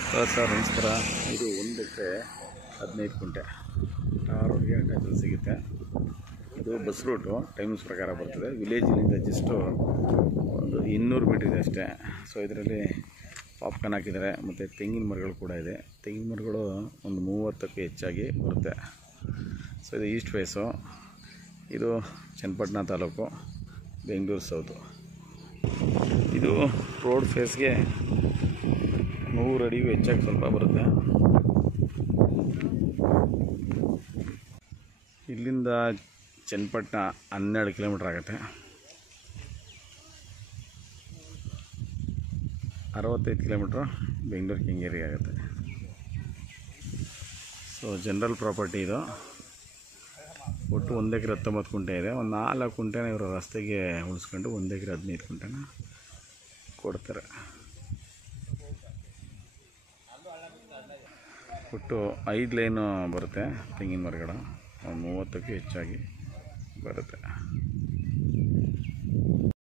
Sir ನಮಸ್ಕಾರ. ಇದು 1 ಎಕರೆ 15 ಕುಂಟೆ ಟಾರೋಡ್ಗೆ ಅಟ್ಯಾಚಲ್ಲಿ ಸಿಗುತ್ತೆ. ಇದು ಬಸ್ ರೂಟು ಟೈಮಿಂಗ್ಸ್ ಪ್ರಕಾರ ಬರ್ತದೆ. ವಿಲೇಜಿನಿಂದ ಜಸ್ಟು ಒಂದು 200 ಮೀಟ್ರ್ ಇದೆ ಅಷ್ಟೇ. ಸೊ ಇದರಲ್ಲಿ ಪಾಪ್ಕಾರ್ನ್ ಹಾಕಿದ್ದಾರೆ ಮತ್ತು ತೆಂಗಿನ ಮರಗಳು ಕೂಡ ಇದೆ. ತೆಂಗಿನ ಮರಗಳು ಒಂದು 30ಕ್ಕೂ ಹೆಚ್ಚಾಗಿ ಬರುತ್ತೆ. ಸೊ ಇದು ಈಸ್ಟ್ ಫೇಸು. ಇದು ಚನ್ನಪಟ್ಟಣ ತಾಲೂಕು, ಬೆಂಗಳೂರು ಸೌತು. ಇದು ರೋಡ್ ಫೇಸ್ಗೆ 100 ಅಡಿಗೂ ಹೆಚ್ಚಾಗಿ ಸ್ವಲ್ಪ ಬರುತ್ತೆ. ಇಲ್ಲಿಂದ ಚನ್ನಪಟ್ಟಣ 12 ಕಿಲೋಮೀಟ್ರ್ ಆಗುತ್ತೆ. 65 ಕಿಲೋಮೀಟ್ರ್ ಬೆಂಗಳೂರು ಕೆಂಗೇರಿಗೆ ಆಗುತ್ತೆ. ಸೊ ಜನರಲ್ ಪ್ರಾಪರ್ಟಿ ಇದು. ಒಟ್ಟು 1 ಎಕರೆ 19 ಕುಂಟೆ ಇದೆ. ಒಂದು 4 ಕುಂಟೆನ ಇವರು ರಸ್ತೆಗೆ ಉಳಿಸ್ಕೊಂಡು 1 ಎಕರೆ 15 ಕುಂಟೆನ ಕೊಡ್ತಾರೆ. ಒಟ್ಟು 5 ಲೈನು ಬರುತ್ತೆ ತೆಂಗಿನ ಮರಗಳು. ಒಂದು 30ಕ್ಕೂ ಹೆಚ್ಚಾಗಿ ಬರುತ್ತೆ.